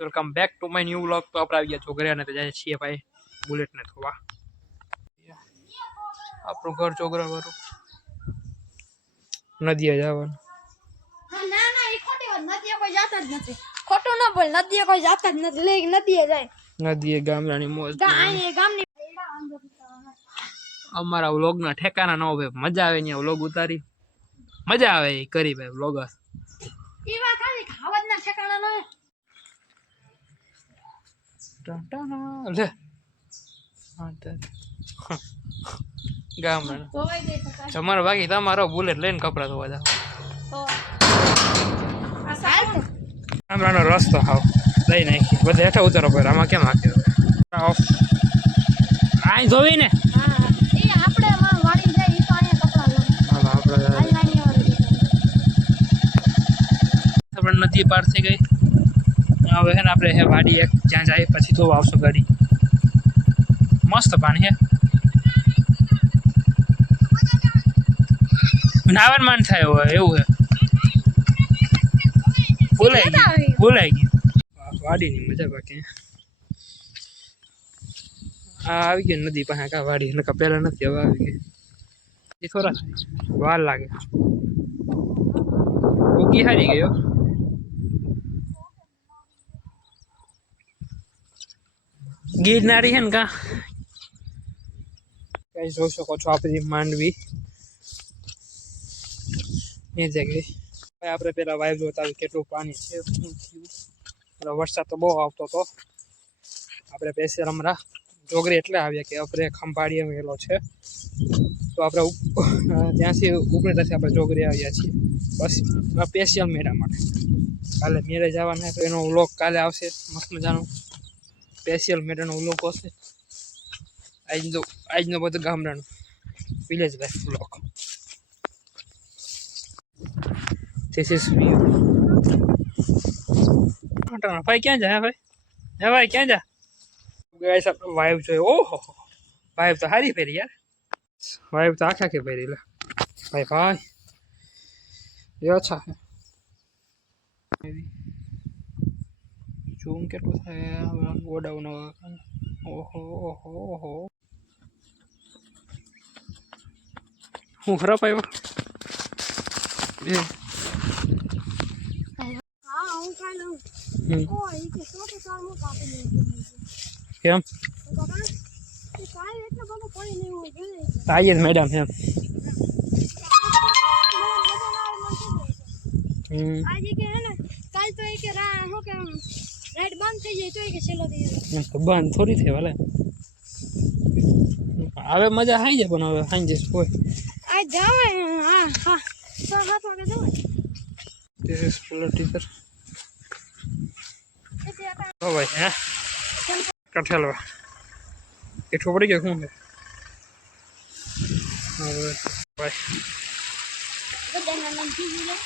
Welcome back to my new vlog. તો આપણે આવી ગયા ચોગરિયાને તો જાય છીએ ભાઈ બુલેટને થવા। આપણું ઘર ચોગરા વાળું નદીએ જવાનું। ના ના એ ખોટી વાત, નદીએ કોઈ જાતા જ નથી। ખોટું ન બોલ, નદીએ કોઈ જાતા જ નથી, લે નદીએ જાય। નદીએ ગામડાની મોજ ગામની અમારા વ્લોગના ઠેકાના ન હોય, મજા આવે ને વ્લોગ ઉતારી, મજા આવે એ કરી ભાઈ વ્લોગર। ઈ વાત ખાલી ખાવાના ઠેકાણા ન હોય। લે ગામડા ધોવાઈ દે તો કાઈ તમારો બાકી તમારો બુલેટ લઈને કપડા ધોવા જાવ તો આ સાલ તો ગામડાનો રસ્તો હાવ લઈ નાખી બધે હેઠા ઉતારો પર આમાં કેમ હાક્યો આઈ ધોવી ને હા ઈ આપણે માં વાડી જાય ઈ તો અહીંયા કપડા લો હા આપણે નદી પાર થઈ ગઈ। હવે હે ને આપણે હે વાડી એક જ્યાં જાય પછી ધોવા આવશું ગાડી। મસ્ત પાણી હે, નાવન માન થાય હોય એવું હે। ભૂલાઈ ગયું વાડીની મજા બાકી। આ આવી ગઈ નદી પાસે કા વાડી નકા પેલા નથી, હવે આવી ગઈ। એ થોડા વાર લાગે, ઉગી હારી ગયો। ગિરનારી હે ને કા કઈ જોઈ શકો છો આપણી માંડવી એ જગ્યાએ। આપણે પેલા વાઇવ જોતા કેટલું પાણી છે, શું થયું। વરસાદ તો બહુ આવતો હતો। આપણે પેસે રમરા ચોગરી એટલે આવ્યા કે આપણે ખંભાળીએ મેલો છે, તો આપણે ત્યાંથી ઉપરેથી આપણે ચોગરી આવ્યા છીએ બસ સ્પેશિયલ મેળા માટે। કાલે મેળે જવાના તો એનો વ્લોગ કાલે આવશે, મસ્ત મજાનો સ્પેશિયલ મેળાનો વ્લોગ હશે। આજનો બધો ગામડાનો village life vlog. This is view। ભાઈ ક્યાં જાય ભાઈ? હે ભાઈ ક્યાં જા? ગાઈસ આપણે વાઇવ જોઈએ। ઓહો વાઇવ તો સારી ફેરી યાર, વાઇવ તો આખા કે ફેરી લે ભાઈ ભાઈ એ અચ્છા હે। ઝૂમ કેટલું થાય ગોડાઉન। ઓહો ઓહો ઓહો હું ખરાબ આવ્યો હા હું ખાઈ લઉં। ઓ ઈ કે સોટો સાલ હું કાપી લઉં કેમ તો કાકા એ કાઈ એટલો બધો પડી નહીં હોય જોઈએ તાઈ જ મેડમ એમ। આજે કે હે ને કાલ તો એ કે રા હું કે લાઈટ બંધ થઈ જાય તો એ કે છેલ્લો દી તો બંધ થોડી થાય વાલે, હવે મજા આવી જાય પણ હવે સાંજે કોઈ આ જાવે। હા હા 6-7 વાગે જાવે। This is political। ઓ ભાઈ હે કઠેલ એટલું પડી ગયું શું છે હવે ભાઈ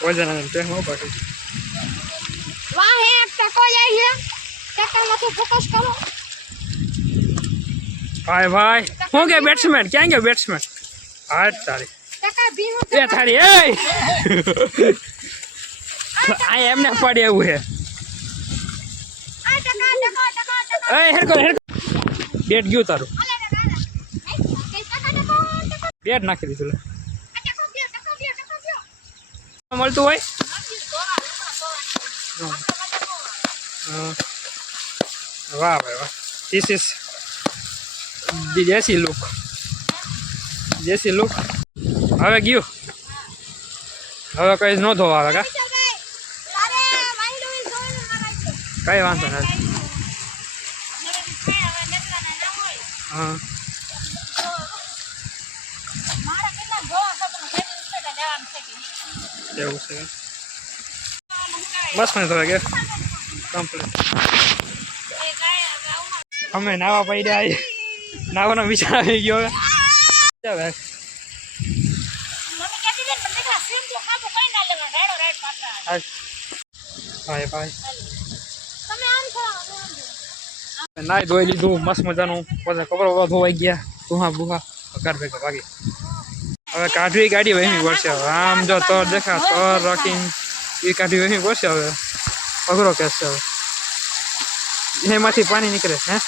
વજન તે હું બાકી વાહ હે ટકો જાય છે, ટકામાં તો ફોકસ કરો ભાઈ ભાઈ હું કે બેટ્સમેન ક્યાં ગયો બેટ્સમેન? હાથ તારી ટકા ભીનો એ તારી એ આ એમને પડી એવું છે। આ ટકા એ હેરકો બેટ ગયું તારું, બેટ નાખી દીધું લે મળતું હોય। વાહ ભાઈ વાહ, ધીસ ઇઝ દેશી લુક, દેશી લુક। હવે ગયું, હવે કઈ ન ધોવા આવે કા કઈ વાંધો નથી। હા એવું છે બસ મને થોડા કે કમ્પ્લીટ અમે નાવા પડ્યા, નાવાનો વિચાર આવી ગયો હવે ભાઈ ભાઈ નાઈ ધોઈ લીધું મસ્ત મજાનું, બધા કપડા ધોવાઈ ગયા, તુહા બુહા અગાર ભેગા ભાગી। હવે કાઢવી ગાડી વહેમી પડશે। હવે આમ જો તર દેખા તર રાખીને એ કાઢી વહેમી પડશે। હવે અઘરો કેસ છે હવે એમાંથી પાણી નીકળે હે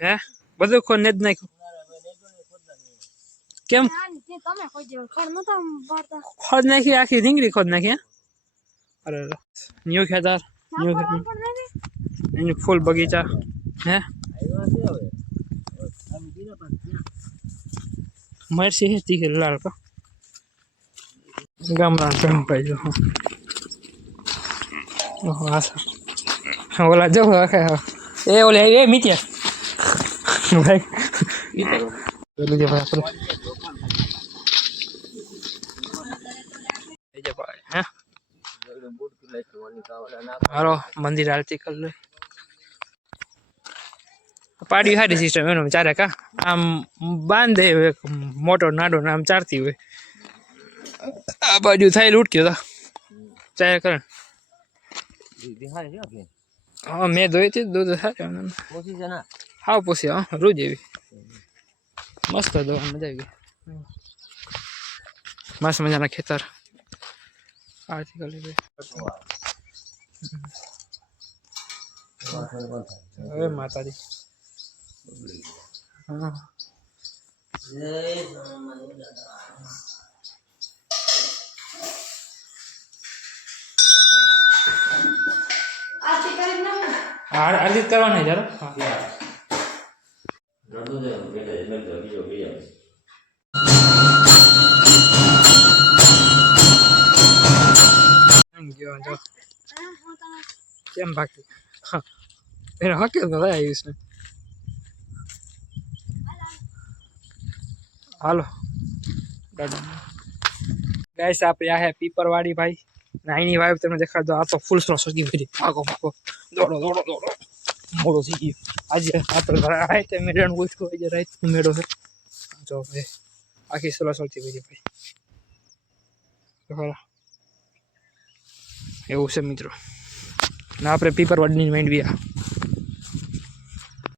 હે બધું ખોદ ને જ નાખ્યું કેમ તમે કોઈ જેવું ખડ નતા પાડતા ખોદ નાખી આખી રીંગણી ખોદ નાખી હે અરે ન્યુ ખેતર ન્યુ ખેતર એની ફૂલ બગીચા હે મરસી હે તીખી લાલ કા ગામડા પેમ પાઈ જો ઓહો આસા ઓલા જો આખા એ ઓલે એ મિત્યા ભાઈ પેલું જે ભાઈ આપણે એ જે ભાઈ હે હાલો મંદિર આરતી કરી લે પાડી હારી સિસ્ટમ એનો ચારે કા આમ બાંધે એક મોટો નાડો ને આમ ચારતી હોય આ બાજુ થાય લૂટક્યો તા ચારે કરે હા મેં ધોઈ હતી દૂધ થાય હાવ પૂછી હા રોજ એવી મસ્ત દવા મજા આવી ગઈ મસ્ત મજાના ખેતર આરતી કરી લે હવે માતાજી હા આરતી કરવાની જરા કેમ બાકી એને હકે તો આવ્યું છે હાલો ગાઈસ આપણે આ હે પીપરવાડી ભાઈ નાઈની વાઈફ તમને દેખાડતો આ તો ફૂલ સ્લો સગી ભરી ભાગો ભાગો દોડો દોડો દોડો મોડો થઈ ગયો આજે આપણે રાઈટ મેળાનું પૂછ્યું આજે રાઈટ મેળો છે જો ભાઈ આખી સ્લો સલતી ભરી ભાઈ એવું છે મિત્રો ને આપણે પીપરવાડીની માંડવી